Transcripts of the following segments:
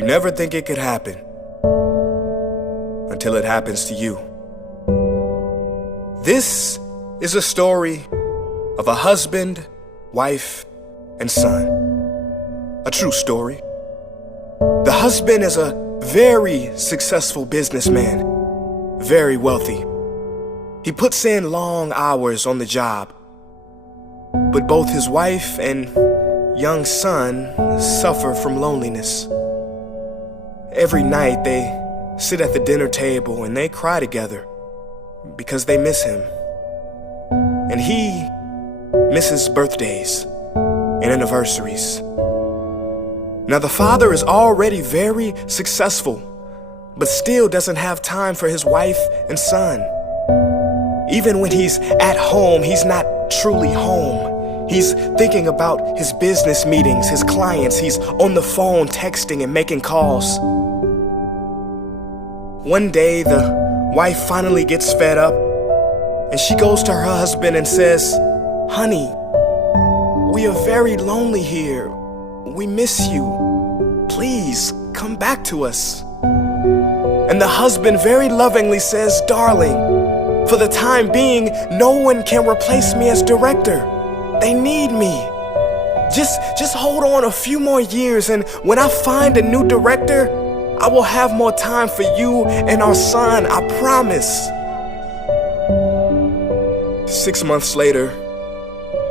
You never think it could happen until it happens to you. This is a story of a husband, wife, and son. A true story. The husband is a very successful businessman, very wealthy. He puts in long hours on the job, but both his wife and young son suffer from loneliness. Every night they sit at the dinner table and they cry together because they miss him. And he misses birthdays and anniversaries. Now the father is already very successful, but still doesn't have time for his wife and son. Even when he's at home, he's not truly home. He's thinking about his business meetings, his clients. He's on the phone texting and making calls. One day, the wife finally gets fed up, and she goes to her husband and says, "Honey, we are very lonely here. We miss you. Please come back to us." And the husband very lovingly says, "Darling, for the time being, no one can replace me as director. They need me. Just hold on a few more years, and when I find a new director, I will have more time for you and our son, I promise." 6 months later,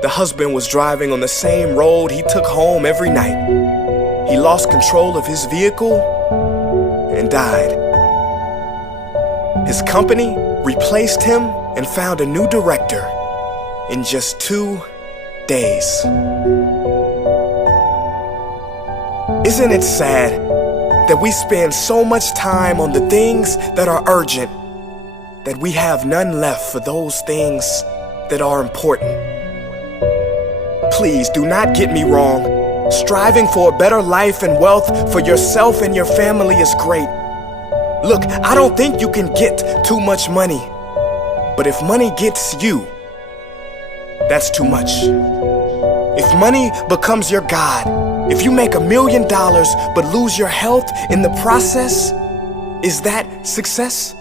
the husband was driving on the same road he took home every night. He lost control of his vehicle and died. His company replaced him and found a new director in just 2 days. Isn't it sad that we spend so much time on the things that are urgent that we have none left for those things that are important? Please do not get me wrong. Striving for a better life and wealth for yourself and your family is great. Look, I don't think you can get too much money. But if money gets you, that's too much. If money becomes your God, if you make $1 million but lose your health in the process, is that success?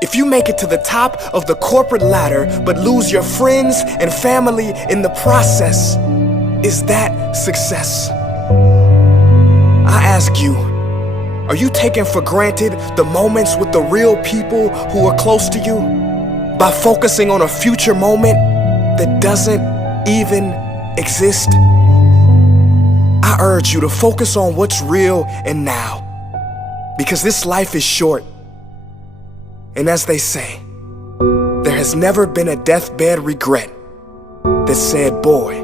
If you make it to the top of the corporate ladder but lose your friends and family in the process, is that success? I ask you, are you taking for granted the moments with the real people who are close to you by focusing on a future moment that doesn't even exist? I urge you to focus on what's real and now, because this life is short. And as they say, there has never been a deathbed regret that said, "Boy,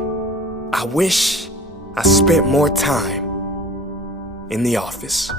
I wish I spent more time in the office."